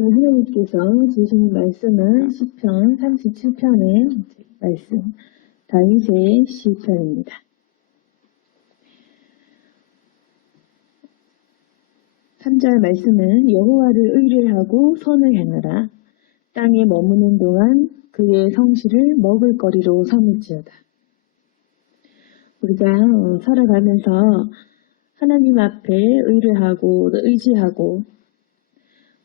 오늘 하나님께서 주신 말씀은 시편 37편의 말씀, 다윗의 시편입니다. 3절 말씀은 여호와를 의뢰하고 선을 행하라. 땅에 머무는 동안 그의 성실을 먹을거리로 삼을지어다. 우리가 살아가면서 하나님 앞에 의뢰하고 의지하고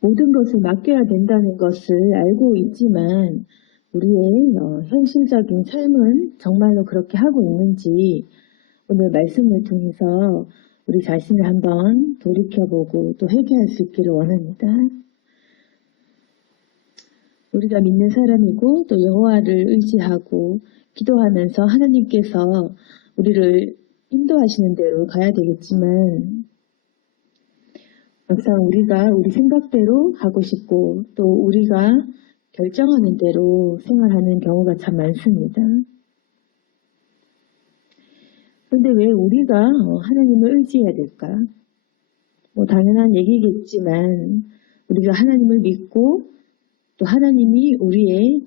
모든 것을 맡겨야 된다는 것을 알고 있지만 우리의 현실적인 삶은 정말로 그렇게 하고 있는지 오늘 말씀을 통해서 우리 자신을 한번 돌이켜보고 또 회개할 수 있기를 원합니다. 우리가 믿는 사람이고 또 여호와를 의지하고 기도하면서 하나님께서 우리를 인도하시는 대로 가야 되겠지만 막상 우리가 우리 생각대로 하고 싶고 또 우리가 결정하는 대로 생활하는 경우가 참 많습니다. 그런데 왜 우리가 하나님을 의지해야 될까? 당연한 얘기겠지만 우리가 하나님을 믿고 또 하나님이 우리의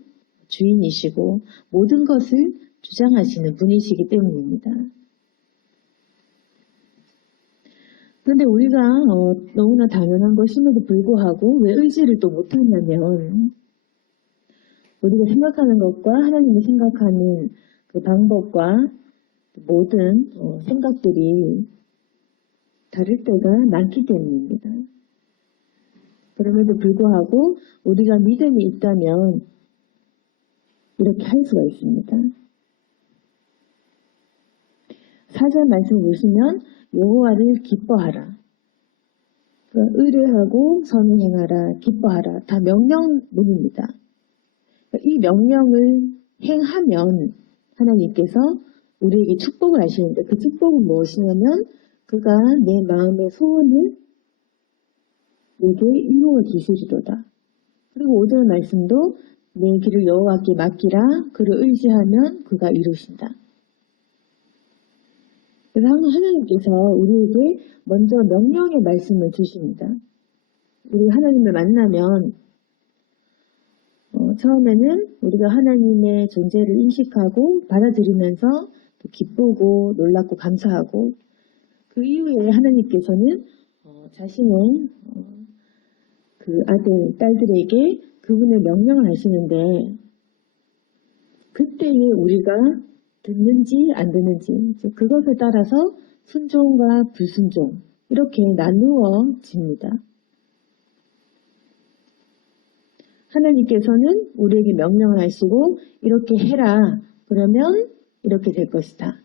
주인이시고 모든 것을 주장하시는 분이시기 때문입니다. 그런데 우리가 너무나 당연한 것임에도 불구하고 왜 의지를 또 못하냐면 우리가 생각하는 것과 하나님이 생각하는 그 방법과 모든 생각들이 다를 때가 많기 때문입니다. 그럼에도 불구하고 우리가 믿음이 있다면 이렇게 할 수가 있습니다. 4절 말씀 보시면 여호와를 기뻐하라. 의뢰하고 선을 행하라. 기뻐하라. 다 명령문입니다. 이 명령을 행하면 하나님께서 우리에게 축복을 하시는데 그 축복은 무엇이냐면 그가 내 마음의 소원을 내게 이루어 주시리로다. 그리고 5절 말씀도 내 길을 여호와께 맡기라. 그를 의지하면 그가 이루신다. 그래서 항상 하나님께서 우리에게 먼저 명령의 말씀을 주십니다. 우리 하나님을 만나면 처음에는 우리가 하나님의 존재를 인식하고 받아들이면서 또 기쁘고 놀랍고 감사하고 그 이후에 하나님께서는 자신의 그 아들, 딸들에게 그분의 명령을 하시는데 그때에 우리가 듣는지 안 듣는지 그것에 따라서 순종과 불순종 이렇게 나누어집니다. 하나님께서는 우리에게 명령을 하시고 이렇게 해라. 그러면 이렇게 될 것이다.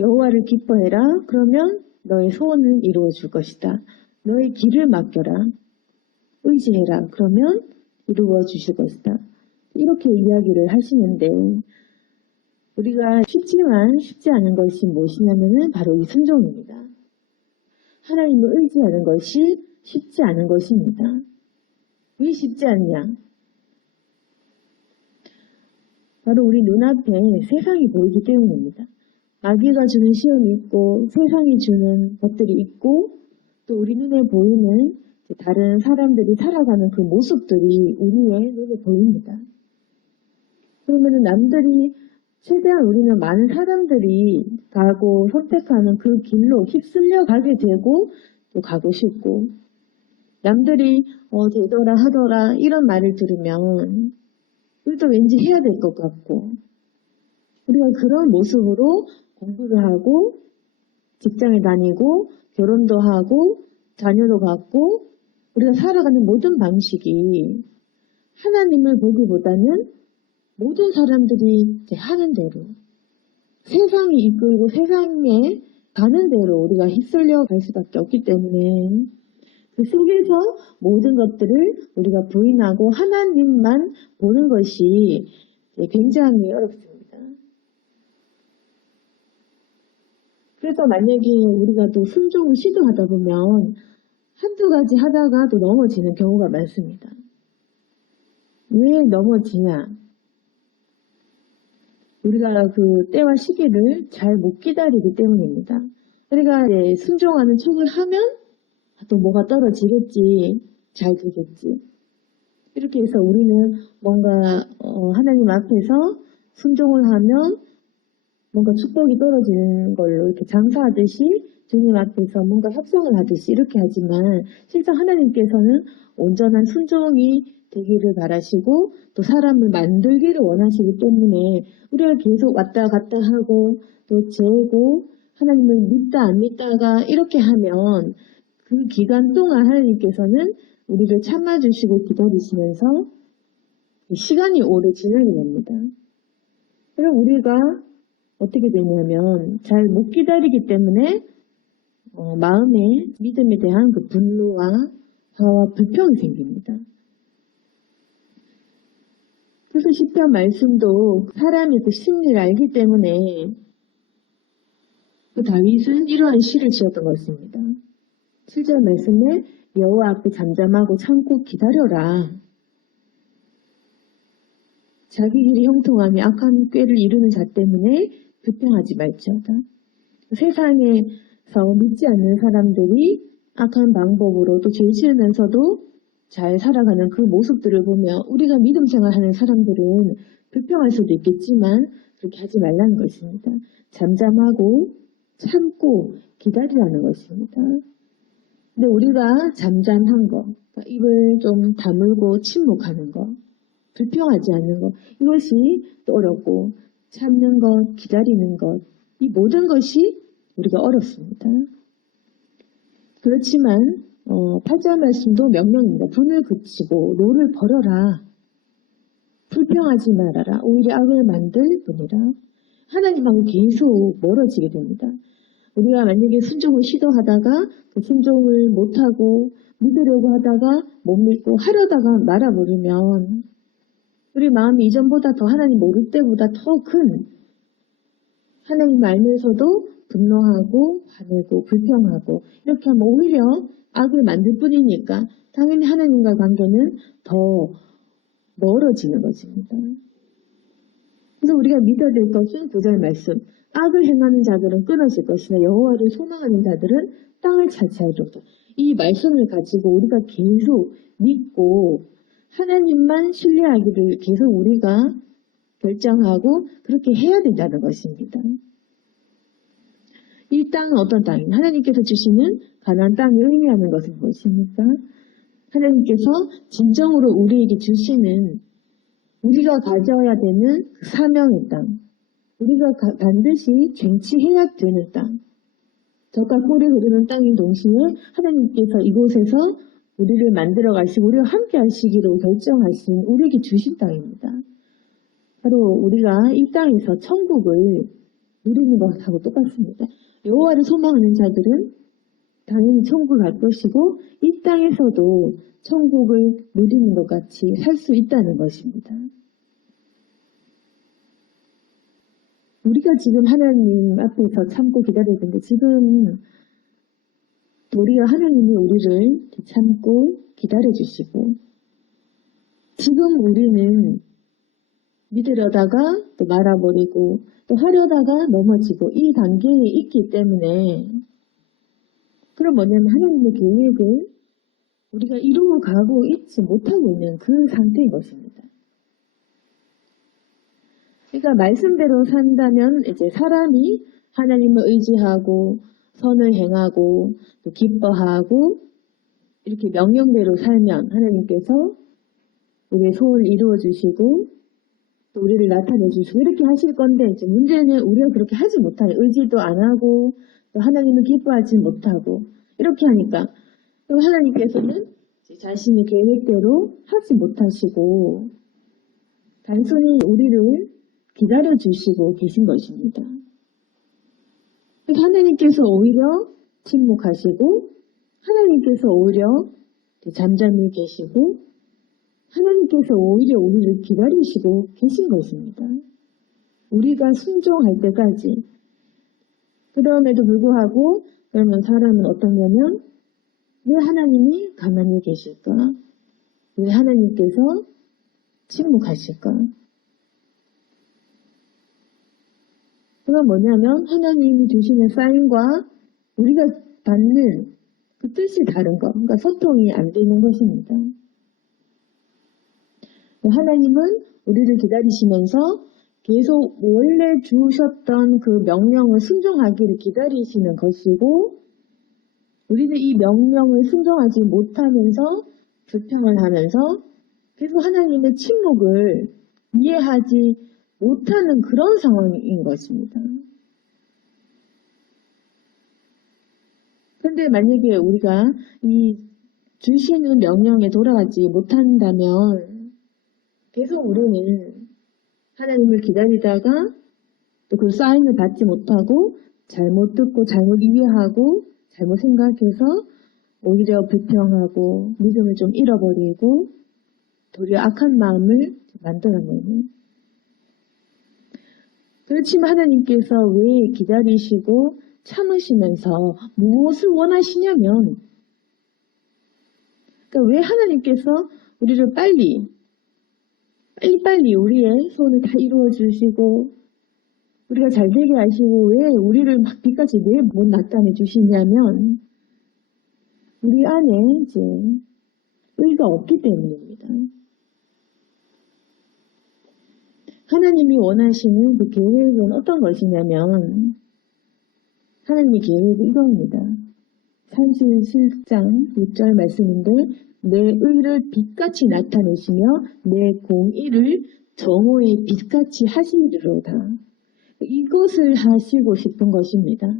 여호와를 기뻐해라. 그러면 너의 소원을 이루어 줄 것이다. 너의 길을 맡겨라. 의지해라. 그러면 이루어 주실 것이다. 이렇게 이야기를 하시는데 우리가 쉽지만 쉽지 않은 것이 무엇이냐면은 바로 이 순종입니다. 하나님을 의지하는 것이 쉽지 않은 것입니다. 왜 쉽지 않냐? 바로 우리 눈앞에 세상이 보이기 때문입니다. 마귀가 주는 시험이 있고 세상이 주는 것들이 있고 또 우리 눈에 보이는 다른 사람들이 살아가는 그 모습들이 우리의 눈에 보입니다. 그러면 남들이 최대한 우리는 많은 사람들이 가고 선택하는 그 길로 휩쓸려 가게 되고 또 가고 싶고 남들이 되더라 하더라 이런 말을 들으면 우리도 왠지 해야 될 것 같고 우리가 그런 모습으로 공부를 하고 직장에 다니고 결혼도 하고 자녀도 갖고 우리가 살아가는 모든 방식이 하나님을 보기보다는 모든 사람들이 하는 대로 세상이 이끌고 세상에 가는 대로 우리가 휩쓸려 갈 수밖에 없기 때문에 그 속에서 모든 것들을 우리가 부인하고 하나님만 보는 것이 굉장히 어렵습니다. 그래서 만약에 우리가 또 순종을 시도하다 보면 한두 가지 하다가 또 넘어지는 경우가 많습니다. 왜 넘어지냐? 우리가 그 때와 시기를 잘 못 기다리기 때문입니다. 우리가 순종하는 척을 하면 또 뭐가 떨어지겠지, 잘 되겠지. 이렇게 해서 우리는 뭔가 하나님 앞에서 순종을 하면 뭔가 축복이 떨어지는 걸로 이렇게 장사하듯이 주님 앞에서 뭔가 협상을 하듯이 이렇게 하지만 실상 하나님께서는 온전한 순종이 되기를 바라시고 또 사람을 만들기를 원하시기 때문에 우리가 계속 왔다 갔다 하고 또 재고 하나님을 믿다 안 믿다가 이렇게 하면 그 기간 동안 하나님께서는 우리를 참아주시고 기다리시면서 시간이 오래 지나게 됩니다. 그럼 우리가 어떻게 되냐면 잘 못 기다리기 때문에 마음에 믿음에 대한 그 분노와 화와 불평이 생깁니다. 그래서 시편 말씀도 사람이 그 심리를 알기 때문에 그 다윗은 이러한 시를 지었던 것입니다. 7절 말씀에 여호와 앞에 잠잠하고 참고 기다려라. 자기 길이 형통하며 악한 꾀를 이루는 자 때문에 불평하지 말지어다. 세상에서 믿지 않는 사람들이 악한 방법으로 또 죄 지으면서도 잘 살아가는 그 모습들을 보며 우리가 믿음 생활하는 사람들은 불평할 수도 있겠지만 그렇게 하지 말라는 것입니다. 잠잠하고 참고 기다리라는 것입니다. 근데 우리가 잠잠한 거, 입을 좀 다물고 침묵하는 거, 불평하지 않는 것, 이것이 또 어렵고 참는 것, 기다리는 것, 이 모든 것이 우리가 어렵습니다. 그렇지만 8절 말씀도 명령입니다. 분을 그치고 노를 버려라. 불평하지 말아라. 오히려 악을 만들 뿐이라. 하나님하고 계속 멀어지게 됩니다. 우리가 만약에 순종을 시도하다가 그 순종을 못하고 믿으려고 하다가 못 믿고 하려다가 말아버리면 우리 마음이 이전보다 더 하나님 모를 때보다 더 큰 하나님 알면서도 분노하고 화내고 불평하고 이렇게 하면 오히려 악을 만들 뿐이니까 당연히 하나님과 관계는 더 멀어지는 것입니다. 그래서 우리가 믿어야 될 것은 9절 말씀. 악을 행하는 자들은 끊어질 것이나 여호와를 소망하는 자들은 땅을 차지하리로다. 이 말씀을 가지고 우리가 계속 믿고 하나님만 신뢰하기를 계속 우리가 결정하고 그렇게 해야 된다는 것입니다. 이 땅은 어떤 땅입니까? 하나님께서 주시는 가나안 땅이 의미하는 것은 무엇입니까? 하나님께서 진정으로 우리에게 주시는 우리가 가져야 되는 사명의 땅, 우리가 반드시 쟁취해야 되는 땅, 젖과 꿀이 흐르는 땅인 동시에 하나님께서 이곳에서 우리를 만들어 가시고 우리와 함께 하시기로 결정하신 우리에게 주신 땅입니다. 바로 우리가 이 땅에서 천국을 누리는 것하고 똑같습니다. 여호와를 소망하는 자들은 당연히 천국을 갈 것이고 이 땅에서도 천국을 누리는 것 같이 살 수 있다는 것입니다. 우리가 지금 하나님 앞에서 참고 기다려야 되는데 지금 우리가 하나님이 우리를 참고 기다려주시고 지금 우리는 믿으려다가 또 말아버리고 또 하려다가 넘어지고 이 단계에 있기 때문에 그럼 뭐냐면 하나님의 계획을 우리가 이루어가고 있지 못하고 있는 그 상태인 것입니다. 그러니까 말씀대로 산다면 이제 사람이 하나님을 의지하고 선을 행하고 또 기뻐하고 이렇게 명령대로 살면 하나님께서 우리의 소원을 이루어 주시고 또 우리를 나타내 주시고 이렇게 하실 건데 이제 문제는 우리가 그렇게 하지 못하는 의지도 안 하고 또 하나님을 기뻐하지 못하고 이렇게 하니까 또 하나님께서는 자신의 계획대로 하지 못하시고 단순히 우리를 기다려 주시고 계신 것입니다. 하나님께서 오히려 침묵하시고 하나님께서 오히려 잠잠히 계시고 하나님께서 오히려 우리를 기다리시고 계신 것입니다. 우리가 순종할 때까지. 그럼에도 불구하고 그러면 사람은 어떠냐면 왜 하나님이 가만히 계실까? 왜 하나님께서 침묵하실까? 그건 뭐냐면 하나님이 주시는 사인과 우리가 받는 그 뜻이 다른 거. 그러니까 소통이 안 되는 것입니다. 하나님은 우리를 기다리시면서 계속 원래 주셨던 그 명령을 순종하기를 기다리시는 것이고, 우리는 이 명령을 순종하지 못하면서 불평을 하면서 계속 하나님의 침묵을 이해하지 못하는 그런 상황인 것입니다. 그런데 만약에 우리가 이 주시는 명령에 돌아가지 못한다면 계속 우리는 하나님을 기다리다가 또 그 사인을 받지 못하고 잘못 듣고 잘못 이해하고 잘못 생각해서 오히려 불평하고 믿음을 좀 잃어버리고 도리어 악한 마음을 만들어내는. 그렇지만 하나님께서 왜 기다리시고 참으시면서 무엇을 원하시냐면, 그러니까 왜 하나님께서 우리를 빨리 우리의 소원을 다 이루어 주시고 우리가 잘 되게 하시고 왜 우리를 막 빛까지 왜 못 나타내 주시냐면 우리 안에 이제 의가 없기 때문입니다. 하나님이 원하시는 그 계획은 어떤 것이냐면 하나님의 계획이 이겁니다. 37장 6절 말씀인데 내 의를 빛같이 나타내시며 내 공의를 정오의 빛같이 하시리로다. 이것을 하시고 싶은 것입니다.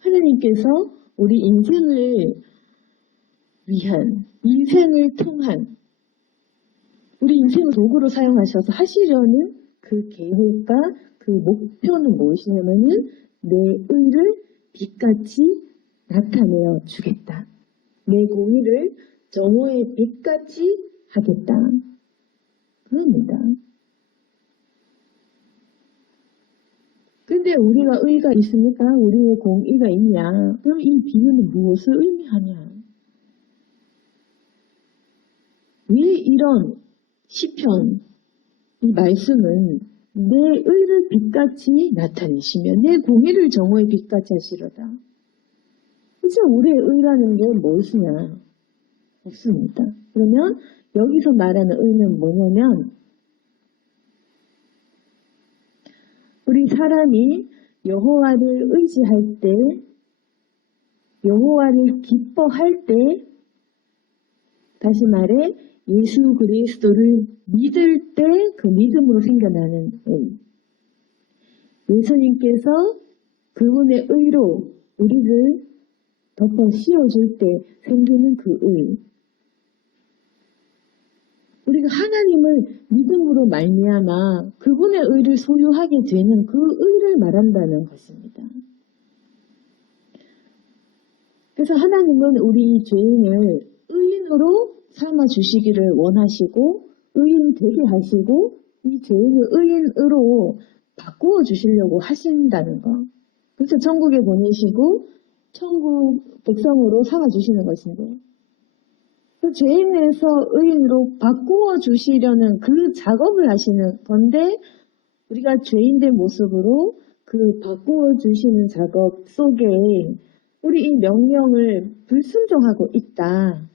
하나님께서 우리 인생을 위한, 인생을 통한, 우리 인생을 도구로 사용하셔서 하시려는 그 계획과 그 목표는 무엇이냐면은 내 의를 빛같이 나타내어 주겠다. 내 공의를 정오의 빛같이 하겠다. 그럽니다. 근데 우리가 의가 있습니까? 우리의 공의가 있냐? 그럼 이 비유는 무엇을 의미하냐? 왜 이런 시편, 이 말씀은 내 의를 빛같이 나타내시며 내 공의를 정오의 빛같이 하시로다. 그래서 우리의 의라는 게 무엇이냐? 없습니다. 그러면 여기서 말하는 의는 뭐냐면 우리 사람이 여호와를 의지할 때, 여호와를 기뻐할 때, 다시 말해 예수 그리스도를 믿을 때 그 믿음으로 생겨나는 의. 예수님께서 그분의 의로 우리를 덮어 씌워줄 때 생기는 그 의. 우리가 하나님을 믿음으로 말미암아 그분의 의를 소유하게 되는 그 의를 말한다는 것입니다. 그래서 하나님은 우리 죄인을 의인으로 삼아 주시기를 원하시고 의인 되게 하시고 이 죄인을 의인으로 바꾸어 주시려고 하신다는 것. 그래서 천국에 보내시고 천국 백성으로 삼아 주시는 것인데 그 죄인에서 의인으로 바꾸어 주시려는 그 작업을 하시는 건데 우리가 죄인된 모습으로 그 바꾸어 주시는 작업 속에 우리 이 명령을 불순종하고 있다.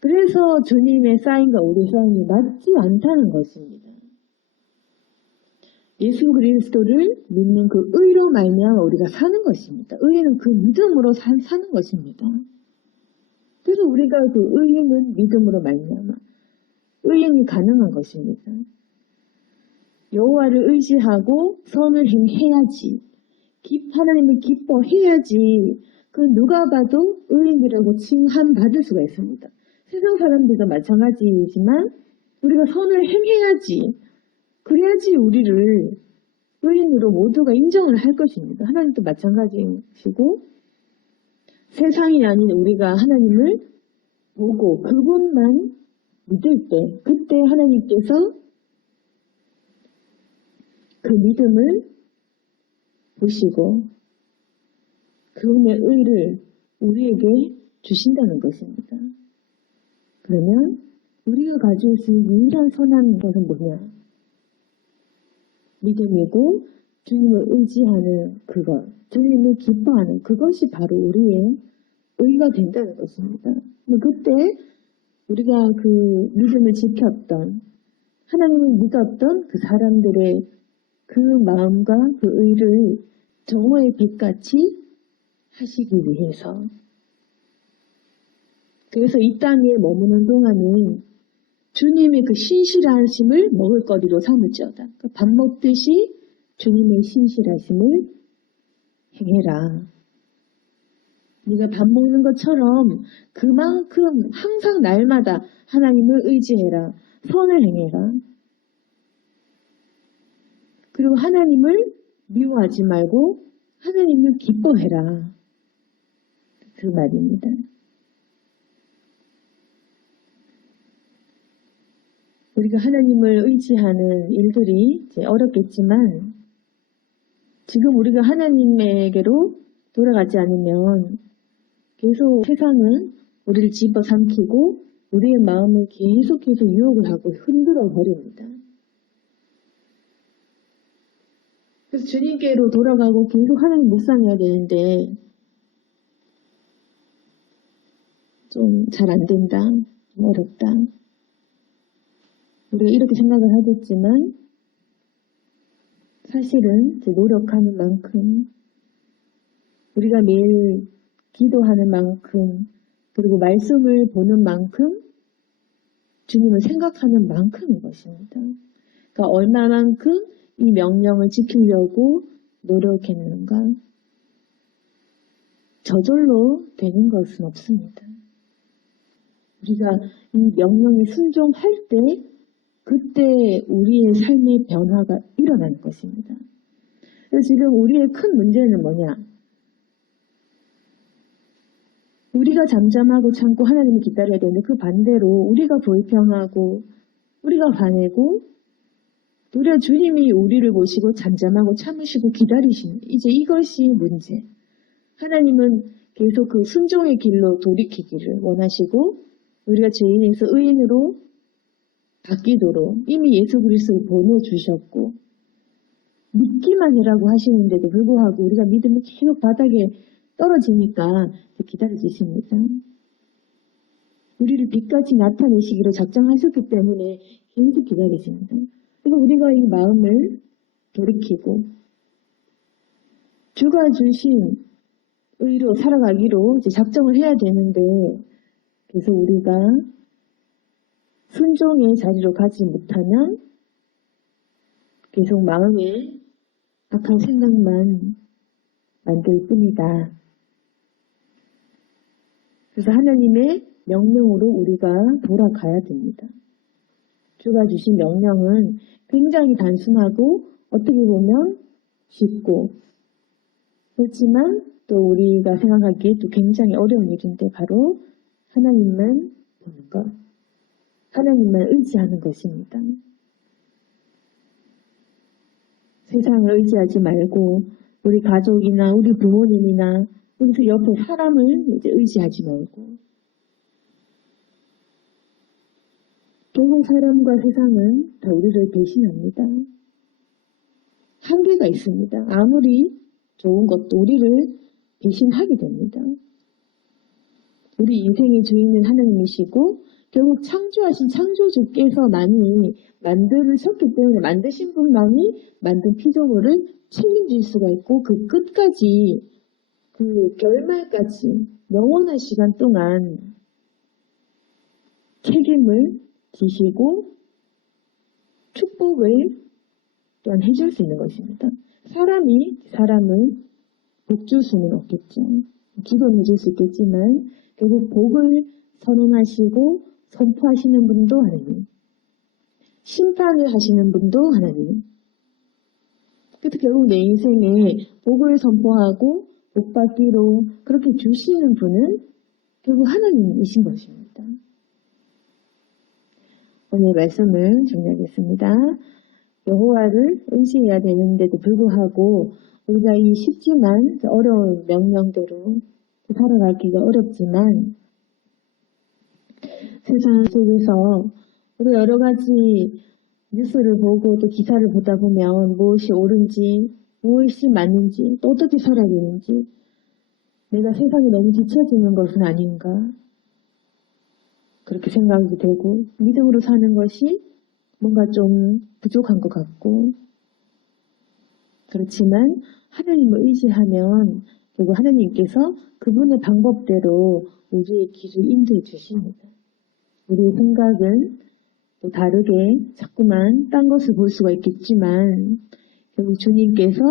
그래서 주님의 사인과 우리 사인이 맞지 않다는 것입니다. 예수 그리스도를 믿는 그 의로 말미암아 우리가 사는 것입니다. 의인은 그 믿음으로 사는 것입니다. 그래서 우리가 그 의인은 믿음으로 말미암아 의인이 가능한 것입니다. 여호와를 의지하고 선을 행해야지, 하나님을 기뻐해야지 그 누가 봐도 의인이라고 칭함받을 수가 있습니다. 세상 사람들도 마찬가지이지만 우리가 선을 행해야지, 그래야지 우리를 의인으로 모두가 인정을 할 것입니다. 하나님도 마찬가지이시고 세상이 아닌 우리가 하나님을 보고 그분만 믿을 때 그때 하나님께서 그 믿음을 보시고 그분의 의를 우리에게 주신다는 것입니다. 그러면 우리가 가질 수 있는 유일한 선한 것은 뭐냐? 믿음이고 주님을 의지하는 그것, 주님을 기뻐하는 그것이 바로 우리의 의가 된다는 것입니다. 그때 우리가 그 믿음을 지켰던, 하나님을 믿었던 그 사람들의 그 마음과 그 의를 정오의 빛같이 하시기 위해서, 그래서 이 땅에 머무는 동안은 주님의 그 신실하심을 먹을거리로 삼을지어다. 밥 먹듯이 주님의 신실하심을 행해라. 네가 밥 먹는 것처럼 그만큼 항상 날마다 하나님을 의지해라. 선을 행해라. 그리고 하나님을 미워하지 말고 하나님을 기뻐해라. 그 말입니다. 우리가 하나님을 의지하는 일들이 이제 어렵겠지만 지금 우리가 하나님에게로 돌아가지 않으면 계속 세상은 우리를 집어삼키고 우리의 마음을 계속해서 유혹을 하고 흔들어 버립니다. 그래서 주님께로 돌아가고 계속 하나님 묵상해야 되는데 좀 잘 안 된다, 좀 어렵다. 우리가 이렇게 생각을 하겠지만 사실은 노력하는 만큼 우리가 매일 기도하는 만큼 그리고 말씀을 보는 만큼 주님을 생각하는 만큼인 것입니다. 그러니까 얼마만큼 이 명령을 지키려고 노력했는가? 저절로 되는 것은 없습니다. 우리가 이 명령에 순종할 때 그때 우리의 삶의 변화가 일어나는 것입니다. 그래서 지금 우리의 큰 문제는 뭐냐? 우리가 잠잠하고 참고 하나님을 기다려야 되는데 그 반대로 우리가 불평하고 우리가 화내고 오히려 주님이 우리를 보시고 잠잠하고 참으시고 기다리시는 이제 이것이 문제. 하나님은 계속 그 순종의 길로 돌이키기를 원하시고 우리가 죄인에서 의인으로 바뀌도록 이미 예수 그리스도를 보내주셨고 믿기만 해라고 하시는데도 불구하고 우리가 믿음이 계속 바닥에 떨어지니까 기다려주십니다. 우리를 빛같이 나타내시기로 작정하셨기 때문에 계속 기다리십니다. 그래서 우리가 이 마음을 돌이키고 주가 주신 의로 살아가기로 이제 작정을 해야 되는데 그래서 우리가 순종의 자리로 가지 못하면 계속 마음에 악한 생각만 만들 뿐이다. 그래서 하나님의 명령으로 우리가 돌아가야 됩니다. 주가 주신 명령은 굉장히 단순하고 어떻게 보면 쉽고 그렇지만 또 우리가 생각하기에 또 굉장히 어려운 일인데 바로 하나님만 보는 것, 하나님만 의지하는 것입니다. 세상을 의지하지 말고 우리 가족이나 우리 부모님이나 우리 옆에 사람을 이제 의지하지 말고 결국 사람과 세상은 다 우리를 배신합니다. 한계가 있습니다. 아무리 좋은 것도 우리를 배신하게 됩니다. 우리 인생의 주인은 하나님이시고 결국 창조하신 창조주께서 많이 만드셨기 때문에 만드신 분만이 만든 피조물을 책임질 수가 있고 그 끝까지 그 결말까지 영원한 시간 동안 책임을 지시고 축복을 또한 해줄 수 있는 것입니다. 사람이 사람을 복줄 수는 없겠죠. 기도는 해줄 수 있겠지만 결국 복을 선언하시고 선포하시는 분도 하나님, 심판을 하시는 분도 하나님. 그래서 결국 내 인생에 복을 선포하고 복받기로 그렇게 주시는 분은 결국 하나님이신 것입니다. 오늘 말씀을 정리하겠습니다. 여호와를 의지해야 되는데도 불구하고 우리가 이 쉽지만 어려운 명령대로 살아가기가 어렵지만 세상 속에서 우리 여러 가지 뉴스를 보고 또 기사를 보다 보면 무엇이 옳은지 무엇이 맞는지, 또 어떻게 살아야 되는지, 내가 세상에 너무 뒤처지는 것은 아닌가, 그렇게 생각이 되고, 믿음으로 사는 것이 뭔가 좀 부족한 것 같고, 그렇지만 하나님을 의지하면 결국 하나님께서 그분의 방법대로 우리의 길을 인도해 주십니다. 우리의 생각은 또 다르게 자꾸만 딴 것을 볼 수가 있겠지만 결국 주님께서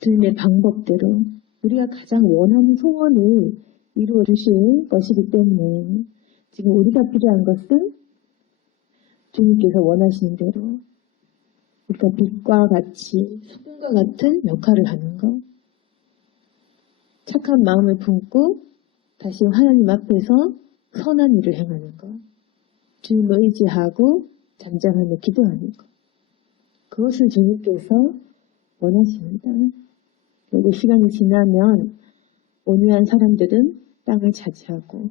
주님의 방법대로 우리가 가장 원하는 소원을 이루어 주실 것이기 때문에 지금 우리가 필요한 것은 주님께서 원하시는 대로 우리가 빛과 같이 소금과 같은 역할을 하는 것, 착한 마음을 품고 다시 하나님 앞에서 선한 일을 행하는 것, 주님을 의지하고 잠잠하며 기도하는 것, 그것을 주님께서 원하십니다. 그리고 시간이 지나면 온유한 사람들은 땅을 차지하고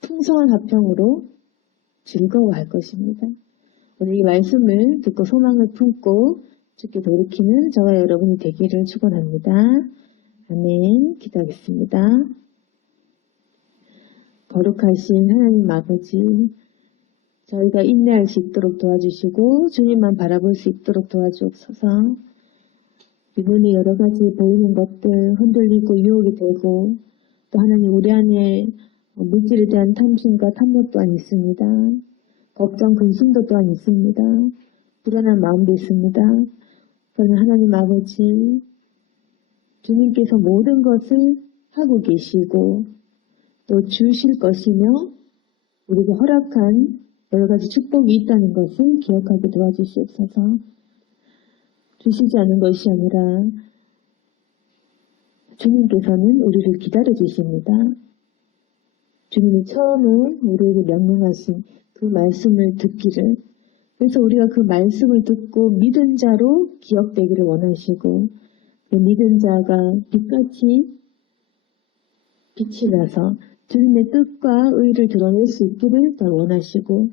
풍성한 화평으로 즐거워할 것입니다. 오늘 이 말씀을 듣고 소망을 품고 주께 돌이키는 저와 여러분이 되기를 축원합니다. 아멘. 기도하겠습니다. 거룩하신 하나님 아버지, 저희가 인내할 수 있도록 도와주시고 주님만 바라볼 수 있도록 도와주옵소서. 이분이 여러 가지 보이는 것들 흔들리고 유혹이 되고 또 하나님 우리 안에 물질에 대한 탐심과 탐욕 또한 있습니다. 걱정, 근심도 또한 있습니다. 불안한 마음도 있습니다. 그러나 하나님 아버지, 주님께서 모든 것을 하고 계시고 또 주실 것이며 우리가 허락한 여러 가지 축복이 있다는 것을 기억하게 도와주시옵소서. 주시지 않은 것이 아니라 주님께서는 우리를 기다려 주십니다. 주님이 처음에 우리에게 명령하신 그 말씀을 듣기를, 그래서 우리가 그 말씀을 듣고 믿은 자로 기억되기를 원하시고 그 믿은 자가 빛같이 빛이 나서 주님의 뜻과 의를 드러낼 수 있기를 더 원하시고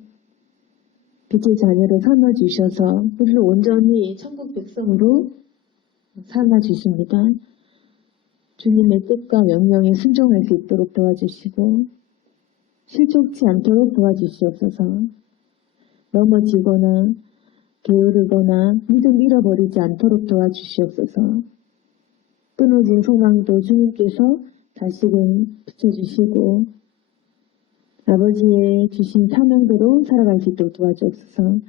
빛의 자녀로 삼아주셔서 우리를 온전히 천국 백성으로 삼아주십니다. 주님의 뜻과 명령에 순종할 수 있도록 도와주시고 실족치 않도록 도와주시옵소서. 넘어지거나 게으르거나 믿음 잃어버리지 않도록 도와주시옵소서. 끊어진 소망도 주님께서 다시금 붙여주시고 아버지의 주신 사명대로 살아갈 수 있도록 도와주옵소서.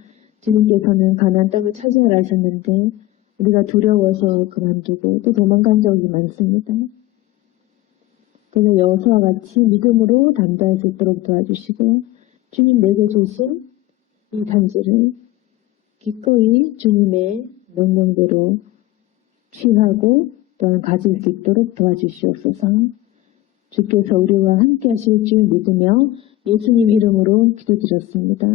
주님께서는 가나안 땅을 차지하라 하셨는데 우리가 두려워서 그만두고 또 도망간 적이 많습니다. 그래서 여호수아와 같이 믿음으로 담대할 수 있도록 도와주시고 주님 내게 주신 이 단지를 기꺼이 주님의 명령대로 취하고 또한 가질 수 있도록 도와주시옵소서. 주께서 우리와 함께 하실 줄 믿으며 예수님 이름으로 기도드렸습니다.